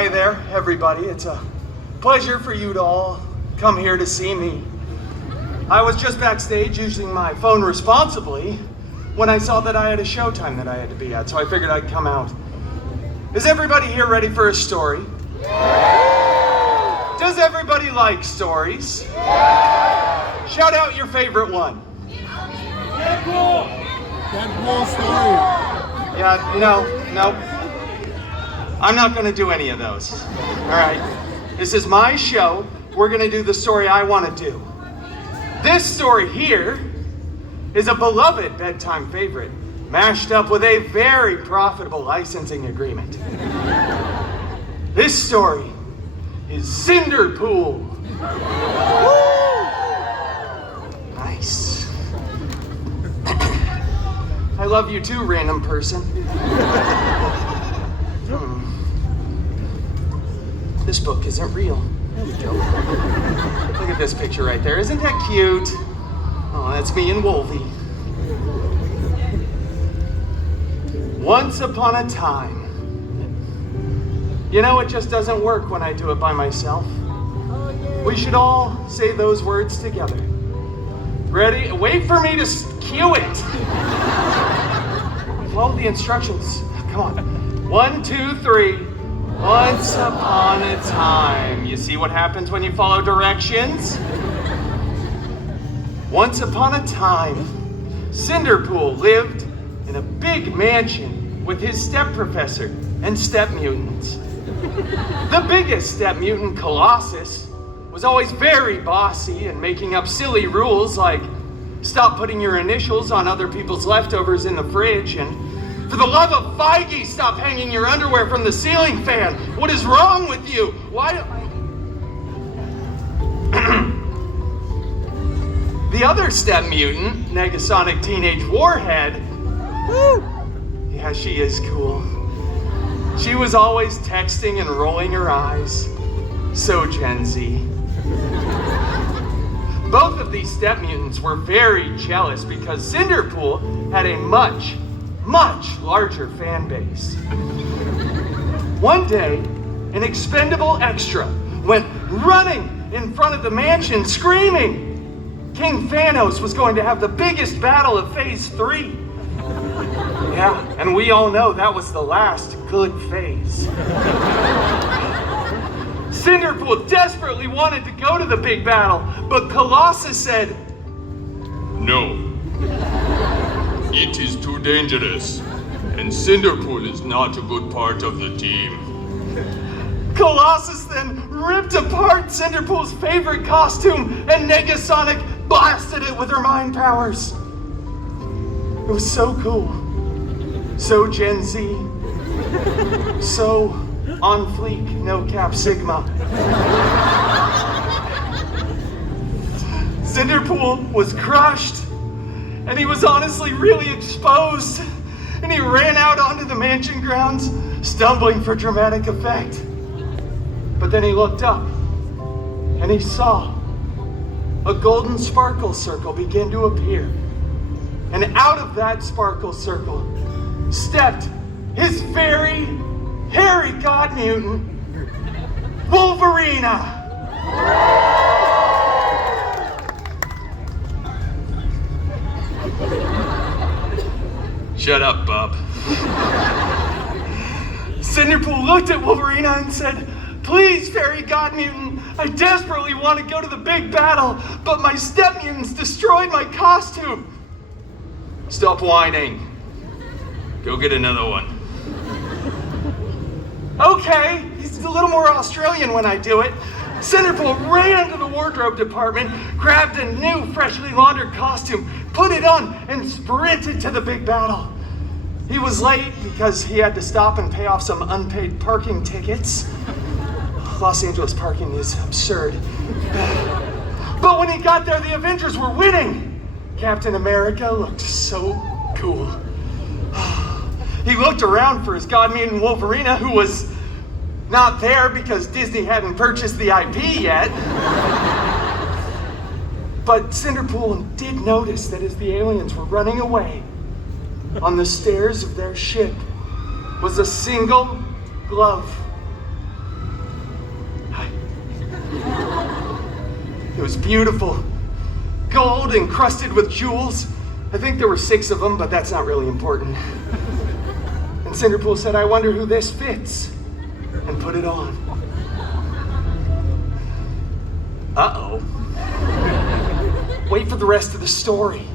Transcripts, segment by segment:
Hi there, everybody. It's a pleasure for you to all come here to see me. I was just backstage using my phone responsibly when I saw that I had a showtime that I had to be at, so I figured I'd come out. Is everybody here ready for a story? Yeah. Does everybody like stories? Yeah. Shout out your favorite one. Deadpool! Deadpool story. Yeah, no. I'm not gonna do any of those. All right, this is my show. We're gonna do the story I wanna do. This story here is a beloved bedtime favorite, mashed up with a very profitable licensing agreement. This story is Cinderpool. Nice. I love you too, random person. This book isn't real. There we go. Look at this picture right there. Isn't that cute? Oh, that's me and Wolvie. Once upon a time. You know, it just doesn't work when I do it by myself. We should all say those words together. Ready? Wait for me to cue it. Follow the instructions. Come on. 1, 2, 3. Once upon a time. You see what happens when you follow directions? Once upon a time, Cinderpool lived in a big mansion with his step professor and step mutants. The biggest step mutant, Colossus, was always very bossy and making up silly rules like stop putting your initials on other people's leftovers in the fridge, and for the love of Feige, stop hanging your underwear from the ceiling fan. What is wrong with you? Why do The other step mutant, Negasonic Teenage Warhead, yeah, she is cool. She was always texting and rolling her eyes. So Gen Z. Both of these step mutants were very jealous because Cinderpool had a much larger fan base. One day, an expendable extra went running in front of the mansion screaming King Thanos was going to have the biggest battle of Phase 3. Yeah, and we all know that was the last good phase. Cinderpool desperately wanted to go to the big battle, but Colossus said, "No. It is too dangerous, and Cinderpool is not a good part of the team." Colossus then ripped apart Cinderpool's favorite costume and Negasonic blasted it with her mind powers. It was so cool, so Gen Z, so on fleek, no cap sigma. Cinderpool was crushed, and he was honestly really exposed, and he ran out onto the mansion grounds, stumbling for dramatic effect. But then he looked up, and he saw a golden sparkle circle begin to appear. And out of that sparkle circle stepped his very hairy god mutant, Wolverine. Shut up, Bob. Cinderpool looked at Wolverine and said, "Please, fairy god mutant, I desperately want to go to the big battle, but my step mutants destroyed my costume." Stop whining. Go get another one. Okay, he's a little more Australian when I do it. Cinderpool ran to the wardrobe department, grabbed a new, freshly laundered costume, put it on, and sprinted to the big battle. He was late because he had to stop and pay off some unpaid parking tickets. Los Angeles parking is absurd. But when he got there, the Avengers were winning. Captain America looked so cool. He looked around for his god mutant Wolverine, who was not there because Disney hadn't purchased the IP yet. But Cinderpool did notice that as the aliens were running away, on the stairs of their ship was a single glove It was beautiful. Gold encrusted with jewels. I think there were 6 of them, but that's not really important. And Cinderpool said, I wonder who this fits, and put it on. Uh-oh. Wait for the rest of the story.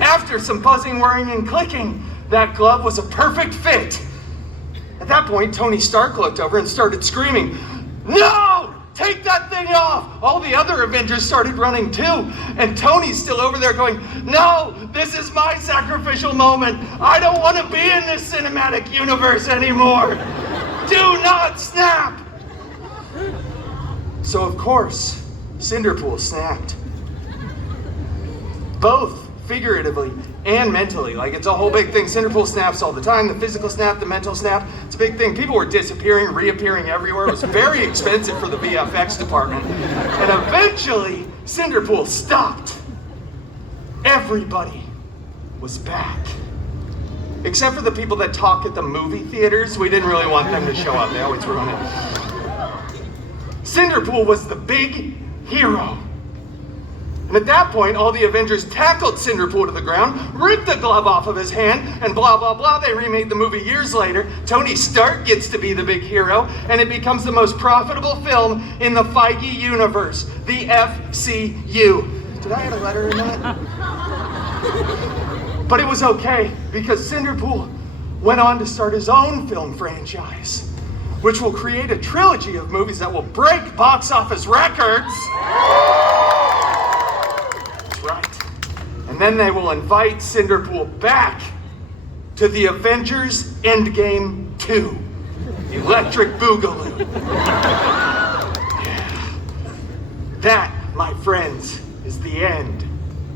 After some buzzing, whirring, and clicking, that glove was a perfect fit. At that point, Tony Stark looked over and started screaming, "No! Take that thing off!" All the other Avengers started running too, and Tony's still over there going, "No! This is my sacrificial moment! I don't want to be in this cinematic universe anymore! Do not snap!" So of course, Cinderpool snapped. Both figuratively and mentally. Like, it's a whole big thing. Cinderpool snaps all the time. The physical snap, the mental snap. It's a big thing. People were disappearing, reappearing everywhere. It was very expensive for the VFX department. And eventually, Cinderpool stopped. Everybody was back. Except for the people that talk at the movie theaters. We didn't really want them to show up. They always ruin it. Cinderpool was the big hero. And at that point, all the Avengers tackled Cinderpool to the ground, ripped the glove off of his hand, and blah, blah, blah. They remade the movie years later. Tony Stark gets to be the big hero, and it becomes the most profitable film in the Feige universe, the FCU. Did I add a letter in that? But it was okay, because Cinderpool went on to start his own film franchise, which will create a trilogy of movies that will break box office records. Right. And then they will invite Cinderpool back to the Avengers Endgame 2. Electric Boogaloo. Yeah. That, my friends, is the end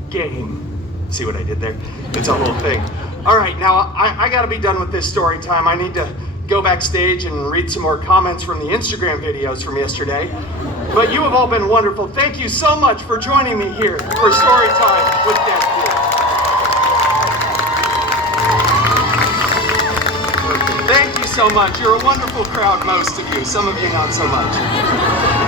game. See what I did there? It's a whole thing. All right, now I gotta be done with this story time. I need to go backstage and read some more comments from the Instagram videos from yesterday. But you have all been wonderful. Thank you so much for joining me here for Story Time with Deadpool. Thank you so much. You're a wonderful crowd, most of you. Some of you not so much.